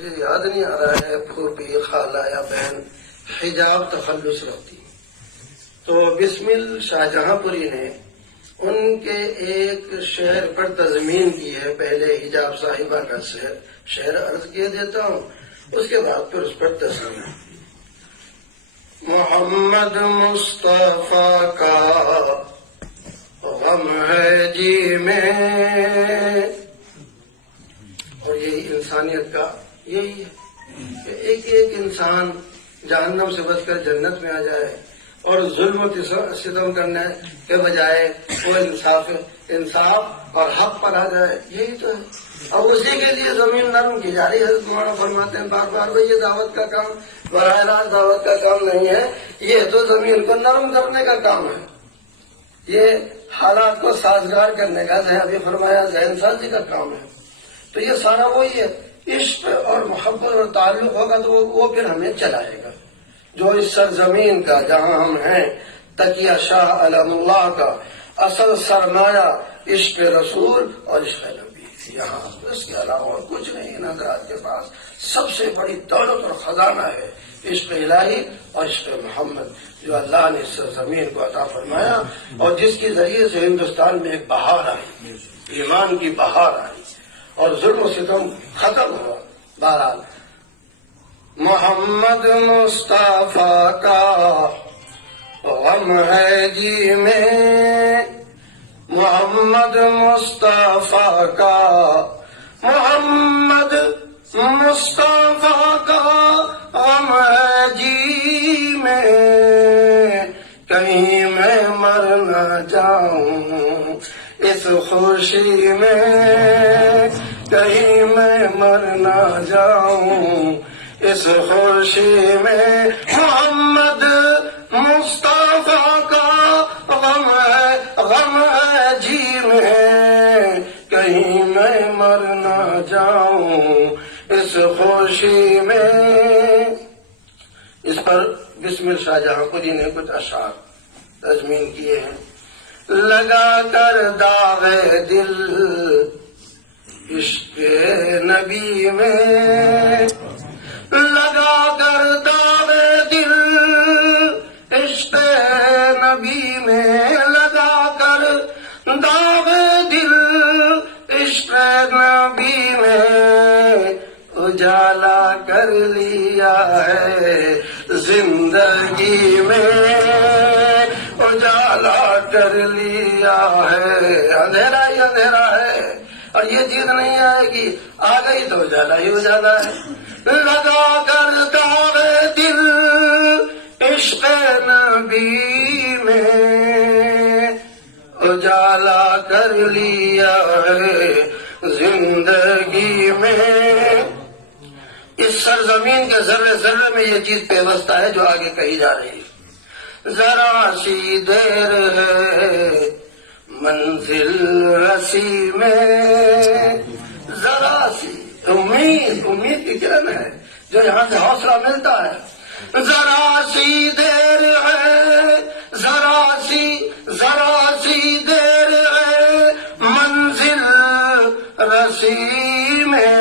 مجھے یاد نہیں آ رہا ہے پھوپھی خالہ یا بہن حجاب تخلص رکھتی. تو بسمل شاہ جہاں پوری نے ان کے ایک شعر پر تضمین کی ہے. پہلے حجاب صاحبہ کا شعر عرض کیے دیتا ہوں، اس کے بعد پھر اس پر تضمین. محمد مصطفیٰ کا غم ہے جی میں، اور یہی انسانیت کا یہی ہے کہ ایک ایک انسان جہنم سے بچ کر جنت میں آ جائے، اور ظلم و ستم کرنے کے بجائے وہ انصاف اور حق پر آ جائے. یہی تو ہے. اور اسی کے لیے زمین نرم کی جا رہی ہے. حضرت مولانا فرماتے ہیں بار بار، بھائی یہ دعوت کا کام براہ راست دعوت کا کام نہیں ہے، یہ تو زمین کو نرم کرنے کا کام ہے. یہ حالات کو سازگار کرنے کا ابھی فرمایا ذہن سازی کا کام ہے. تو یہ سارا وہی ہے. عشق اور محبت اور تعلق ہوگا تو وہ پھر ہمیں چلائے گا. جو اس سرزمین کا جہاں ہم ہیں تکیہ شاہ علم اللہ کا اصل سرمایہ عشق رسول اور عشق نبی، یہاں اس کے علاوہ کچھ نہیں. ان حضرات کے پاس سب سے بڑی دولت اور خزانہ ہے عشق الہی اور عشق محمد، جو اللہ نے اس زمین کو عطا فرمایا، اور جس کے ذریعے سے ہندوستان میں ایک بہار آئی، ایمان کی بہار آئی، اور ظلم و ستم ختم ہوا. بہرحال محمد مصطفیٰ کا غم ہے جی میں، محمد مصطفیٰ کا، محمد مصطفیٰ کا غم ہے جی میں. کہیں میں مر نہ جاؤں اس خوشی میں، کہیں میں مر نہ جاؤں اس خوشی میں. محمد مصطفیٰ کا غم ہے جی میں، کہیں میں مر نہ جاؤں اس خوشی میں. اس پر بسمل شاہ جہاں پوری نے کچھ اشعار تضمین کیے ہیں. لگا کر داغ دل عشق نبی میں، لگا کر داغ دل عشق نبی میں، لگا کر داغ دل عشق نبی میں، اجالا کر لیا ہے زندگی میں، اجالا کر لیا ہے. اندھیرا ہی اندھیرا ہے، اور یہ چیز نہیں آئے گی، آ گئی تو اجالا ہی اجالا ہے. لگا کر داغ دل عشق نبی میں، اجالا کر لیا ہے زندگی میں. اس سرزمین کے ذرے ذرے میں یہ چیز پیوستہ ہے جو آگے کہی جا رہی ہے. ذرا سی دیر ہے منزل رسی میں، ذرا سی امید کی کرن ہے جو یہاں سے حوصلہ ملتا ہے. ذرا سی دیر ہے، ذرا سی دیر ہے منزل رسی میں،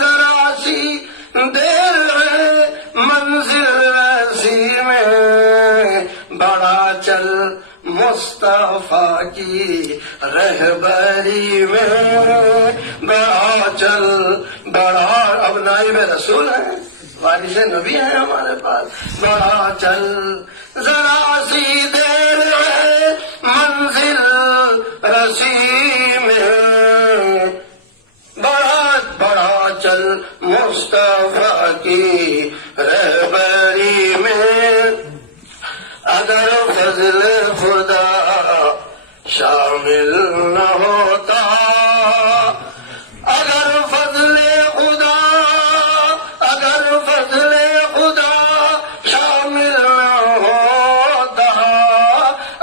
ذرا سی دیر ہے منزل رسی میں. بڑا چل مصطفیٰ کی رہبری میں، بڑا چل بڑا، اب نائب رسول ہیں، وارث نبی ہیں ہمارے پاس. بڑا چل ذرا سی دیر ہے منزل رسی میں، بڑا چل مصطفیٰ کی رہبری میں. اگر فضل خدا شامل نہ ہوتا، اگر فضل خدا شامل نہ ہوتا،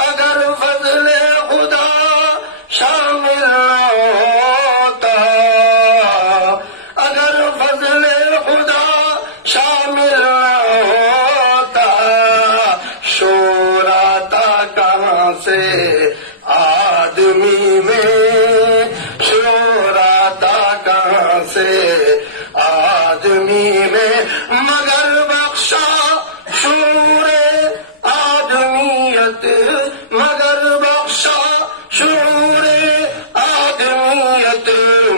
اگر فضل خدا شامل نہ ہوتا، اگر فضل خدا شامل نہ ہوتا، شور آتا کہاں سے آدمی میں، شور آتا کہاں سے آدمی روشنی میں مگر بخشا شعور آدمیت، مگر بخشا شعور آدمیت،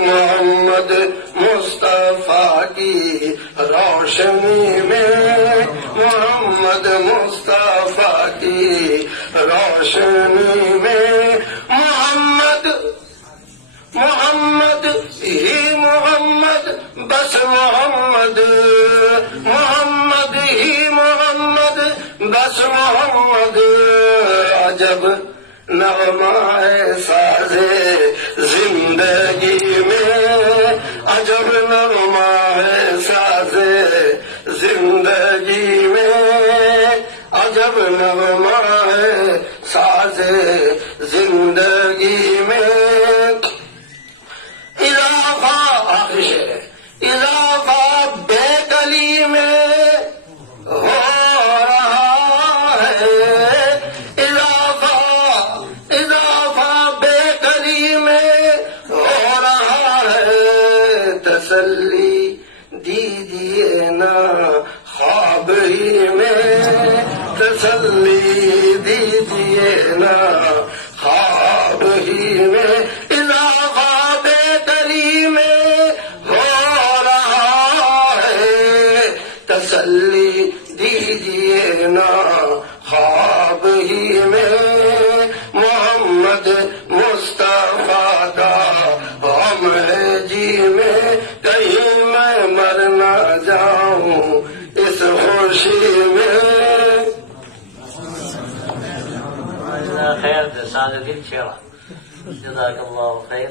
محمد مصطفیٰ کی روشنی میں، محمد مصطفیٰ کی روشنی میں، محمد ہی محمد، بس محمد، محمد ہی محمد، بس محمد، عجب نغمہ ہے ساز زندگی میں، عجب نغمہ ہے ساز زندگی میں، عجب نغمہ ہے ساز زندگی میں، اضافہ بے کلی میں ہو رہا ہے، اضافہ بے کلی میں ہو رہا ہے، تسلی دیجیے نا خواب ہی میں، تسلی دیجیے نا خواب ہی میں، اضافہ بے کلی میں تسلی دیجیے نا خواب ہی میں، محمد مصطفیٰ کا غم ہے جی میں، کہیں میں مر نہ جاؤں اس خوشی میں۔ خیر سعد الدین شیرا، جزاک اللہ خیر۔